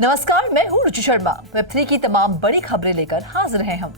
नमस्कार, मैं हूँ रुचि शर्मा। वेब3 की तमाम बड़ी खबरें लेकर हाजिर हैं हम।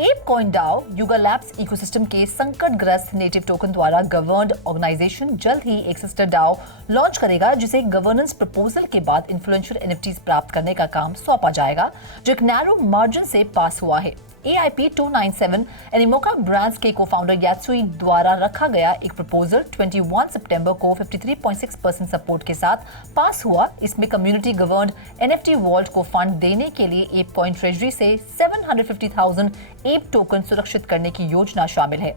एप कॉइन डाओ युगा लैब्स इकोसिस्टम के संकटग्रस्त नेटिव टोकन द्वारा गवर्नड ऑर्गेनाइजेशन जल्द ही एक सिस्टर डाओ लॉन्च करेगा, जिसे गवर्नेंस प्रपोजल के बाद इन्फ्लुएंशियल एनएफटीज प्राप्त करने का काम सौंपा जाएगा, जो एक नैरो मार्जिन से पास हुआ है। AIP 297 एनिमोका ब्रांड्स के को-फाउंडर यात्सुई द्वारा रखा गया एक प्रपोजल 21 सितंबर को 53.6% सपोर्ट के साथ पास हुआ। इसमें कम्युनिटी गवर्नड NFT वॉल्ट को फंड देने के लिए एप कॉइन ट्रेजरी से 750,000 एप टोकन सुरक्षित करने की योजना शामिल है।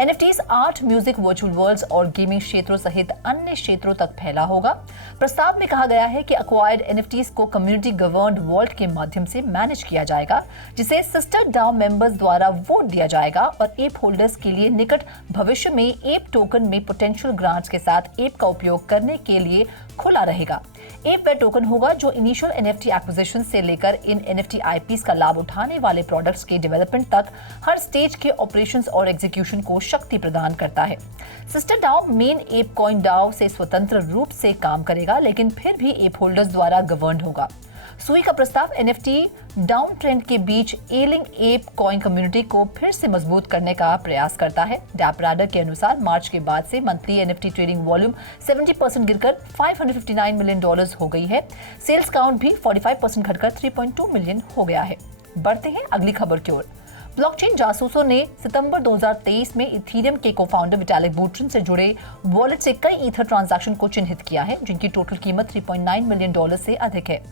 NFTs art, music, virtual worlds और गेमिंग क्षेत्रों सहित अन्य क्षेत्रों तक फैला होगा। प्रस्ताव में कहा गया है कि एक्वायर्ड NFTs को कम्युनिटी गवर्नड वॉल्ट के माध्यम से मैनेज किया जाएगा, जिसे सिस्टर डाओ मेंबर्स द्वारा वोट दिया जाएगा और एप होल्डर्स के लिए निकट भविष्य में एप टोकन में पोटेंशियल ग्रांट्स के साथ एप का उपयोग करने के लिए खुला रहेगा। एप वह टोकन होगा जो इनिशियल NFT एक्विजिशन से लेकर इन NFT IPs का लाभ उठाने वाले प्रोडक्ट्स के डेवलपमेंट तक हर स्टेज के ऑपरेशंस और एग्जीक्यूशन को शक्ति प्रदान करता है। Sister DAO main ape coin DAO से स्वतंत्र रूप से काम करेगा, लेकिन फिर भी एप होल्डर्स द्वारा गवर्न होगा। सुई का प्रस्ताव NFT डाउन ट्रेंड के बीच एलिंग एप कॉइन कम्युनिटी को फिर से मजबूत करने का प्रयास करता है। डैपराडर के अनुसार मार्च के बाद से मंथली NFT ट्रेडिंग वॉल्यूम 70% गिरकर $559 मिलियन हो गई है। सेल्स काउंट भी 45% घटकर 3.2 मिलियन हो गया है। बढ़ते हैं अगली खबर की ओर। ब्लॉकचेन जासूसों ने सितंबर 2023 में इथेरियम के को-फाउंडर विटालिक बुटेरिन से जुड़े वॉलेट से कई ईथर ट्रांजैक्शन को चिन्हित किया है, जिनकी टोटल कीमत $3.9 मिलियन से अधिक है।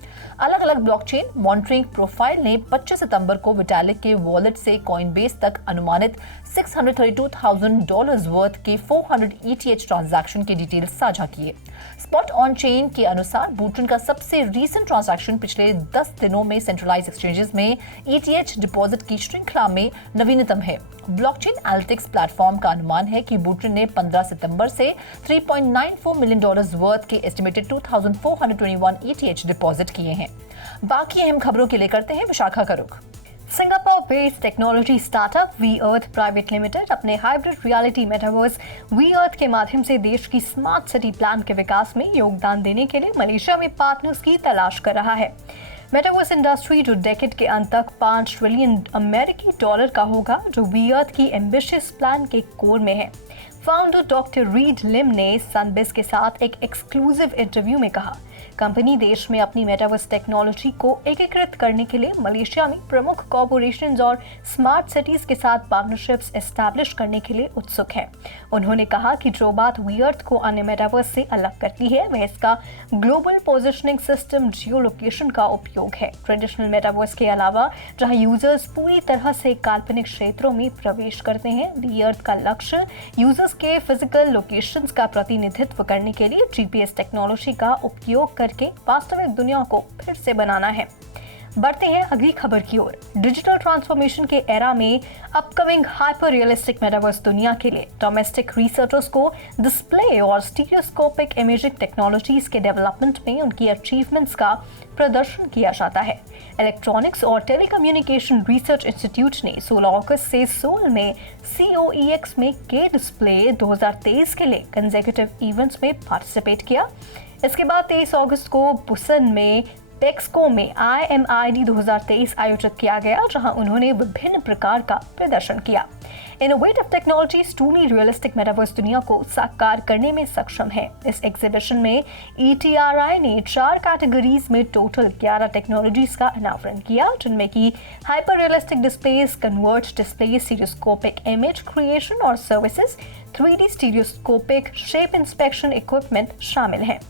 अलग अलग ब्लॉकचेन मॉनिटरिंग प्रोफाइल ने 25 सितंबर को विटालिक के वॉलेट से कॉइनबेस तक अनुमानित $632,000 वर्थ के 400 ETH ट्रांजैक्शन के डिटेल्स साझा किए। स्पॉट ऑन चेन के अनुसार बुटेरिन का सबसे रीसेंट ट्रांजैक्शन पिछले 10 दिनों में सेंट्रलाइज एक्सचेंजेस में ETH डिपॉजिट की श्रृंखला में नवीनतम है। ब्लॉकचेन एनालिटिक्स प्लेटफॉर्म का अनुमान है कि बुटेरिन ने 15 सितंबर से $3.94 मिलियन वर्थ के एस्टिमेटेड 2,421 ETH डिपॉजिट किए हैं। बाकी अहम खबरों के लिए करते हैं विशाखा का रुख। Singapore based technology startup We Earth private limited अपने hybrid reality metaverse We Earth के माध्यम से देश की स्मार्ट सिटी प्लान के विकास में योगदान देने के लिए मलेशिया में पार्टनर्स की तलाश कर रहा है। मेटावर्स इंडस्ट्री जो डेकेड के अंत तक $5 ट्रिलियन का होगा, जो वी अर्थ की एम्बिशियस प्लान के कोर में है। फाउंडर डॉक्टर रीड लिम ने सनबिज के साथ एक एक्सक्लूसिव इंटरव्यू में कहा, कंपनी देश में अपनी मेटावर्स टेक्नोलॉजी को एकीकृत करने के लिए मलेशिया में प्रमुख कॉर्पोरेशंस और स्मार्ट सिटीज के साथ पार्टनरशिप्स एस्टैब्लिश करने के लिए उत्सुक है। उन्होंने कहा कि जो बात वी अर्थ को अन्य मेटावर्स से अलग करती है वह इसका ग्लोबल पोजिशनिंग सिस्टम जियो लोकेशन का उपयोग है। ट्रेडिशनल मेटावर्स के अलावा जहां यूजर्स पूरी तरह से काल्पनिक क्षेत्रों में प्रवेश करते हैं, वी अर्थ का लक्ष्य यूजर्स के फिजिकल लोकेशंस का प्रतिनिधित्व करने के लिए GPS टेक्नोलॉजी का उपयोग करके वास्तविक दुनिया को फिर से बनाना है। बढ़ते हैं अगली खबर की ओर। डिजिटल ट्रांसफॉर्मेशन के एरा में अपकमिंग हाइपर रियलिस्टिक मेटावर्स दुनिया के लिए डोमेस्टिक रिसर्चर्स को डिस्प्ले और स्टीरियोस्कोपिक इमेजिंग टेक्नोलॉजीज के डेवलपमेंट में उनकी अचीवमेंट्स का प्रदर्शन किया जाता है। इलेक्ट्रॉनिक्स और टेलीकम्युनिकेशन रिसर्च इंस्टीट्यूट ने 16 अगस्त से सोल में COEX में के डिस्प्ले 2023 के लिए कंसेक्यूटिव इवेंट्स में पार्टिसिपेट किया। इसके बाद 23 अगस्त को बुसन में पेक्सको में IMID 2023 आयोजित किया गया, जहां उन्होंने विभिन्न प्रकार का प्रदर्शन किया। Innovative technologies truly realistic metaverse दुनिया को साकार करने में सक्षम है। इस एग्जीबिशन में ETRI ने 4 कैटेगरीज में टोटल 11 टेक्नोलॉजीज का अनावरण किया, जिनमें की hyper realistic displays, converge display, stereoscopic image creation और services, 3D stereoscopic shape inspection equipment शामिल हैं।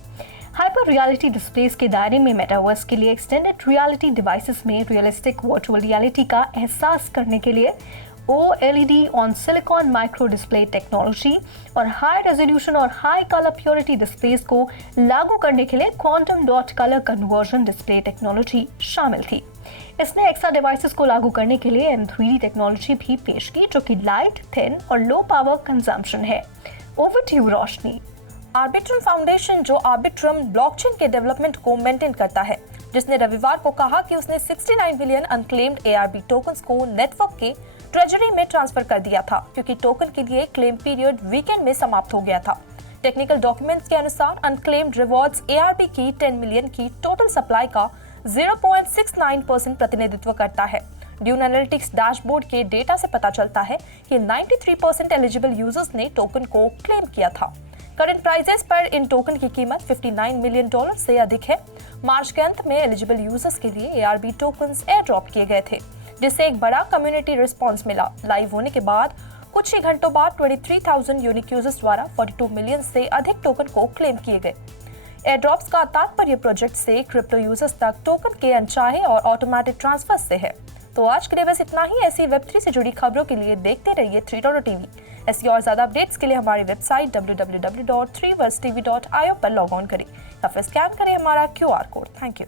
हाइपर रियलिटी डिस्प्लेस के दायरे में मेटावर्स के लिए एक्सटेंडेड रियलिटी डिवाइसेस में रियलिस्टिक वर्चुअल रियलिटी का एहसास करने के लिए OLED on silicon micro display technology और हाई रेजोल्यूशन और हाई कलर प्योरिटी डिस्प्लेस को लागू करने के लिए quantum dot colour conversion display technology शामिल थी। इसने एक्सा डिवाइसेस को लागू करने के लिए M3D टेक्नोलॉजी भी पेश की, जो कि लाइट, थिन और लो पावर कंजम्पशन है। Over to you Roshni. Arbitrum foundation, जो आर्बिट्रम ब्लॉकचेन के डेवलपमेंट को मेंटेन करता है, जिसने रविवार को कहा कि उसने 69 बिलियन अनक्लेम्ड ARB टोकन्स को नेटवर्क के ट्रेजरी में ट्रांसफर कर दिया था, क्योंकि टोकन के लिए क्लेम पीरियड वीकेंड में समाप्त हो गया था। टेक्निकल डॉक्यूमेंट्स के अनुसार अनक्लेम्ड रिवॉर्ड्स ARB की 10 मिलियन की टोटल सप्लाई का 0.69% प्रतिनिधित्व करता है। ड्यून एनालिटिक्स डैशबोर्ड के डेटा से पता चलता है कि 93% एलिजिबल यूजर्स ने टोकन को क्लेम किया था। करंट प्राइसेस पर इन टोकन की कीमत $59 मिलियन से अधिक है। मार्च के अंत में एलिजिबल यूजर्स के लिए ARB टोकन्स एयर ड्रॉप किए गए थे, जिससे एक बड़ा कम्युनिटी रिस्पांस मिला। लाइव होने के बाद कुछ ही घंटों बाद 23,000 यूनिक यूजर्स द्वारा 42 मिलियन से अधिक टोकन को क्लेम किए गए। एयर ड्रॉप्स का तात्पर्य प्रोजेक्ट से क्रिप्टो यूजर्स तक टोकन के अनचाहे और ऑटोमेटिक ट्रांसफर से है। तो आज के लिए बस इतना ही। ऐसी वेब3 से जुड़ी खबरों के लिए देखते रहिए 3.TV। ऐसी और ज्यादा अपडेट्स के लिए हमारी वेबसाइट www.3versetv.io पर लॉग ऑन करें या फिर स्कैन करें हमारा QR कोड। Thank you.